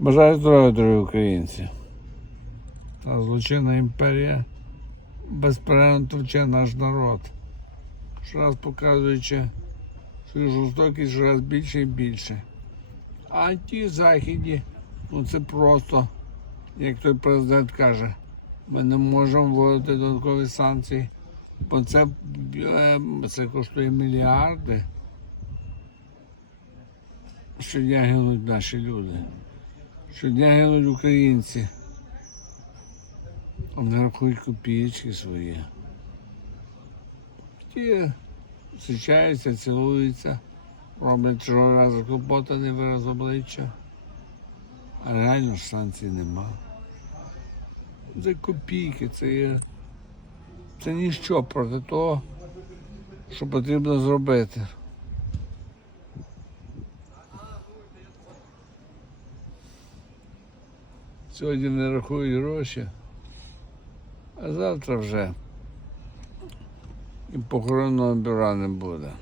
Бажаю здоров'я, дорогі українці. Та злочинна імперія безперервно товче наш народ. Щораз показуючи свою жорстокість щораз більше і більше. А ті західні, ну це просто, як той президент каже, ми не можемо вводити додаткові санкції, бо це, е, це коштує мільярди. Щодня гинуть наші люди. Щодня гинуть українці. Вони рахують копієчки свої. Ті зустрічаються, цілуються, роблять чого разу клопотаний вираз обличчя. А реально санкцій нема. Це копійки, це є. Це ніщо проти того, що потрібно зробити. Сьогодні не рахую гроші, а завтра вже і похоронного бюра не буде.